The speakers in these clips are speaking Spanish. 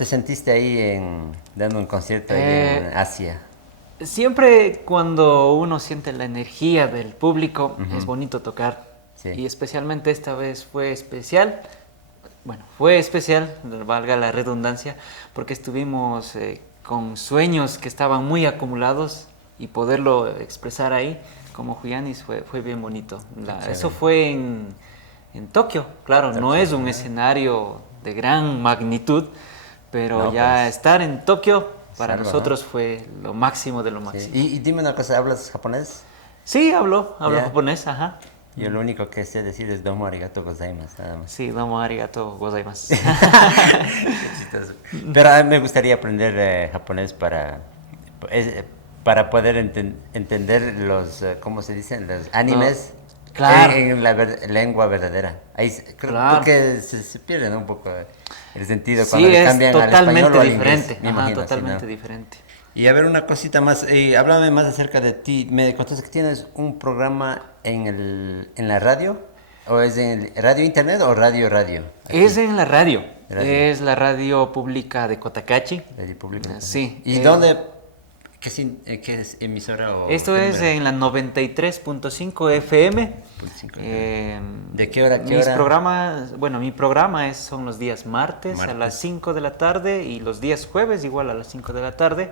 te sentiste ahí dando un concierto ahí en Asia? Siempre cuando uno siente la energía del público, es Ujú. bonito tocar. Sí. Y especialmente esta vez fue especial. Bueno, fue especial, valga la redundancia, porque estuvimos con sueños que estaban muy acumulados y poderlo expresar ahí como Julianis fue bien bonito. Qué Eso chévere. fue en Tokio, claro, no Tokio, es un ajá. escenario de gran magnitud, pero No, pero ya estar en Tokio es para algo, ¿no? nosotros fue lo máximo de lo Sí. máximo. Y dime una cosa, ¿hablas japonés? Sí, hablo Ya. japonés, ajá. Yo lo único que sé decir es domo arigato gozaimasu, nada más. Sí, domo arigato gozaimasu. Qué chistoso. Pero a mí me gustaría aprender japonés es- para poder entender los, ¿cómo se dicen? Los No, animes claro, en la lengua verdadera. claro. Porque se pierde, ¿no? Un poco el sentido cuando Sí, le es cambian al español totalmente o al inglés, diferente. me Ajá, imagino, así, ¿no? totalmente diferente. Y a ver, una cosita más, háblame más acerca de ti. Me contaste que tienes un programa en la radio, o es en el radio internet o radio, Es aquí, en la radio. radio, Es la radio pública de Cotacachi. radio pública. Sí. ¿Y dónde, qué es emisora o Esto qué es número? en la 93.5 FM. 5 FM. Eh, ¿De qué hora, a qué mis hora? programas, bueno, mi programa son los días martes a las Martes. 5 de la tarde y los días jueves igual a las 5 de la tarde.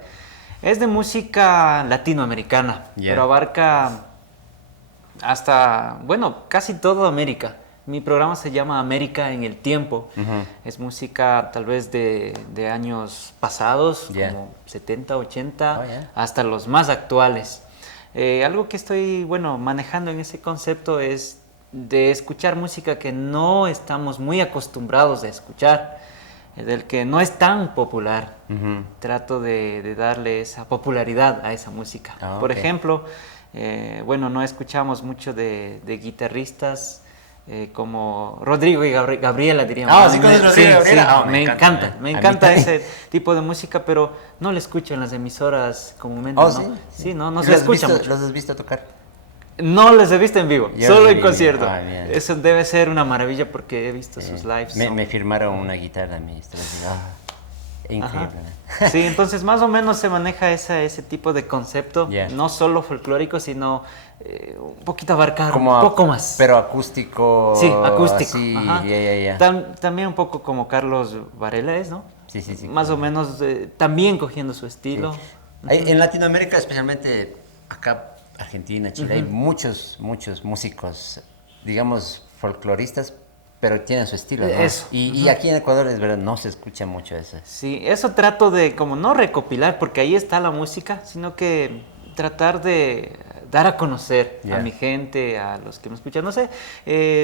Es de música latinoamericana, Ya. pero abarca hasta, bueno, casi toda América. Mi programa se llama América en el Tiempo. Ujú. Es música tal vez de años pasados, Ya. como 70, 80, Oh, ya. hasta los más actuales. Algo que estoy, bueno, manejando en ese concepto es de escuchar música que no estamos muy acostumbrados a escuchar, del que no es tan popular. Ujú. Trato de darle esa popularidad a esa música. Ah, Por ok. ejemplo, bueno, no escuchamos mucho de guitarristas como Rodrigo y Gabriela, diríamos. Ah, ¿sí conoces Rodrigo y Gabriela? Sí, Ah, me encanta, me a mí encanta también. ese tipo de música, pero no le escucho en las emisoras comúnmente, Oh, ¿no? sí. Sí, no ¿Y se escucha mucho. los has visto tocar? No les he visto en vivo, Yo solo sí, en concierto. ah, bien. Eso debe ser una maravilla porque he visto sus lives. Me firmaron una guitarra a mí. Increíble. Ajá. Sí, entonces más o menos se maneja ese tipo de concepto, Ya. no solo folclórico, sino un poquito abarcar Como un poco más. Pero acústico. Sí, acústico. Así, Ajá. ya. También un poco como Carlos Varela es, ¿no? Sí, sí, sí. Más o menos también cogiendo su Sí. estilo. En Latinoamérica, especialmente acá, Argentina, Chile, hay muchos músicos, digamos, folcloristas, pero tienen su estilo, ¿no? Eso. Y aquí en Ecuador, es verdad, no se escucha mucho eso. Sí, eso trato de como no recopilar, porque ahí está la música, sino que tratar de dar a conocer a Ya. mi gente, a los que me escuchan. No sé,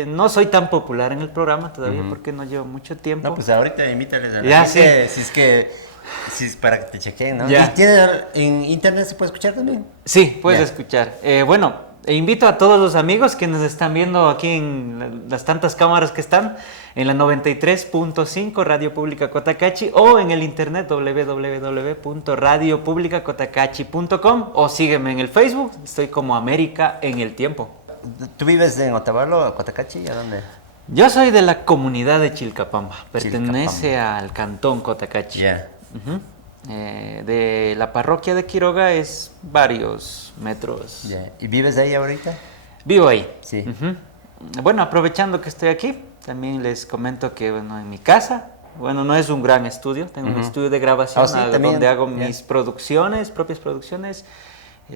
no soy tan popular en el programa todavía porque no llevo mucho tiempo. No, pues ahorita invítales a la Ya, gente, si es para que te chequen, ¿no? Ya. ¿Y en internet se puede escuchar también? Sí, puedes Ya. escuchar. Bueno, invito a todos los amigos que nos están viendo aquí en las tantas cámaras que están en la 93.5 Radio Pública Cotacachi o en el internet www.radiopublicacotacachi.com o sígueme en el Facebook, estoy como América en el Tiempo. ¿Tú vives en Otavalo, Cotacachi, a dónde? Yo soy de la comunidad de Chilcapamba, pertenece Chilcapamba. al cantón Cotacachi. Ya. Ujú. De la parroquia de Quiroga es varios metros. Ya. ¿Y vives ahí ahorita? Vivo ahí. Sí. Ujú. Bueno, aprovechando que estoy aquí, también les comento que bueno, en mi casa, bueno, no es un gran estudio, tengo un estudio de grabación Ah, sí, también, donde hago ya. mis producciones, propias producciones,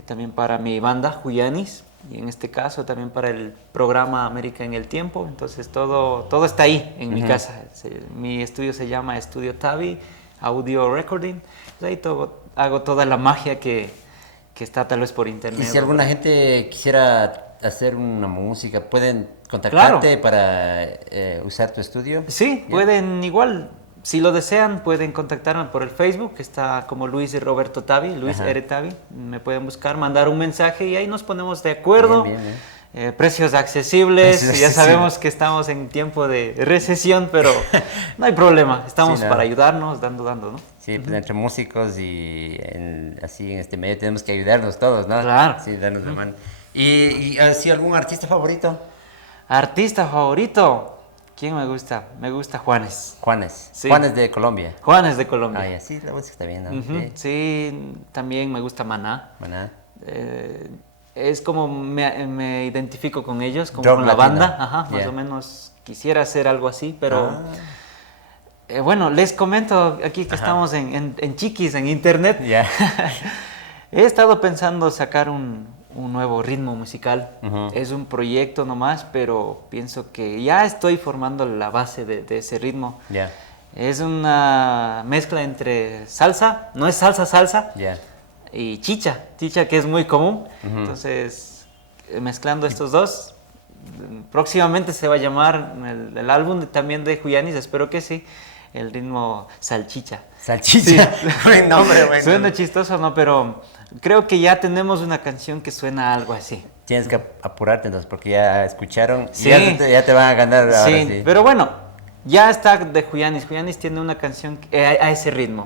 también para mi banda Julianis y en este caso también para el programa América en el Tiempo, entonces todo está ahí en mi casa. Mi estudio se llama Estudio Tavi Audio Recording, ahí hago toda la magia que está tal vez por internet. Y si alguna gente quisiera hacer una música, ¿pueden Claro. contactarte para usar tu estudio? Sí, Ya. pueden igual, si lo desean, pueden contactarme por el Facebook, que está como Luis y Roberto Tavi, Luis Ajá. R. Tavi. Me pueden buscar, mandar un mensaje y ahí nos ponemos de acuerdo. Bien. Precios accesibles, Precios ya accesibles. sabemos que estamos en tiempo de recesión, pero no hay problema, estamos Sí, no. para ayudarnos, dando, ¿no? Sí, pues entre músicos y así en este medio tenemos que ayudarnos todos, ¿no? Claro. Sí, darnos la mano. ¿Y así algún artista favorito? Artista favorito. ¿Quién me gusta? Me gusta Juanes. Juanes. Sí. Juanes de Colombia. Juanes de Colombia. Ah, ya, sí, la música está bien, ¿no? Ujú, Sí. sí, también me gusta Maná. Maná. Es como me identifico con ellos, como Rock con la latino. banda. Ajá, más Yeah. o menos quisiera hacer algo así, pero Ah, bueno, les comento aquí que estamos en Chiquis, en internet. ya. He estado pensando sacar un nuevo ritmo musical. Ujú. Es un proyecto nomás, pero pienso que ya estoy formando la base de ese ritmo. Ya. Es una mezcla entre salsa, no es salsa, Ya. y chicha que es muy común. Entonces, mezclando estos dos, próximamente se va a llamar el álbum también de Juyanis, espero que sí, el ritmo salchicha. Salchicha. Buen nombre, buen Suena nombre. chistoso, ¿no? Pero creo que ya tenemos una canción que suena algo así. Tienes que apurarte entonces porque ya escucharon Sí. y ya te van a ganar ahora Sí, sí. pero bueno, ya está de Juyanis. Juyanis tiene una canción a ese ritmo.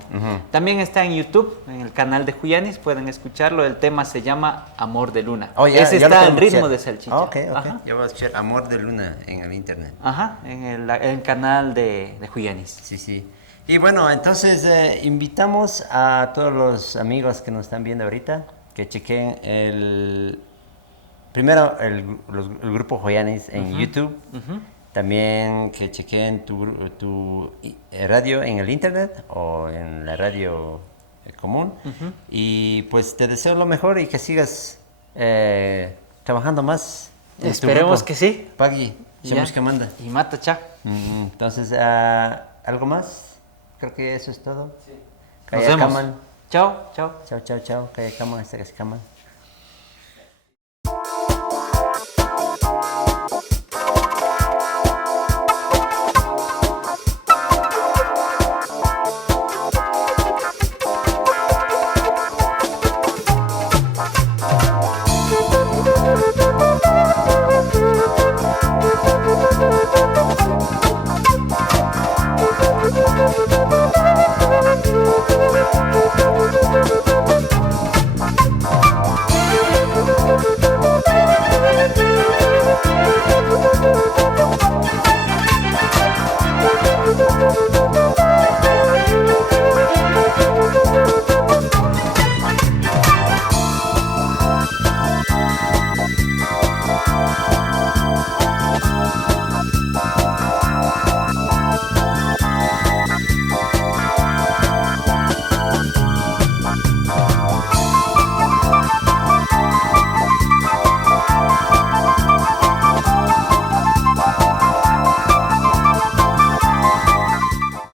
También está en YouTube, en el canal de Juyanis, pueden escucharlo. El tema se llama Amor de Luna. Oh, ya, Ese ya lo está pueden el ritmo escuchar. de salchicha. Ah, ok, ok. Ajá. Yo voy a escuchar Amor de Luna en el internet. Ajá, en el canal de Juyanis. Sí, sí. Y bueno, entonces invitamos a todos los amigos que nos están viendo ahorita que chequen primero el grupo Juyanis en YouTube. También que chequen tu radio en el internet o en la radio común. Y pues te deseo lo mejor y que sigas trabajando más. En tu Esperemos grupo. que sí. Pagui, Ya. que manda. Y mata cha. Entonces, ¿algo más? Creo que eso es todo. Nos Kaya vemos. kaman. Chao, chao. Chao, chao, chao. Kaya kaman, hasta que se kaman.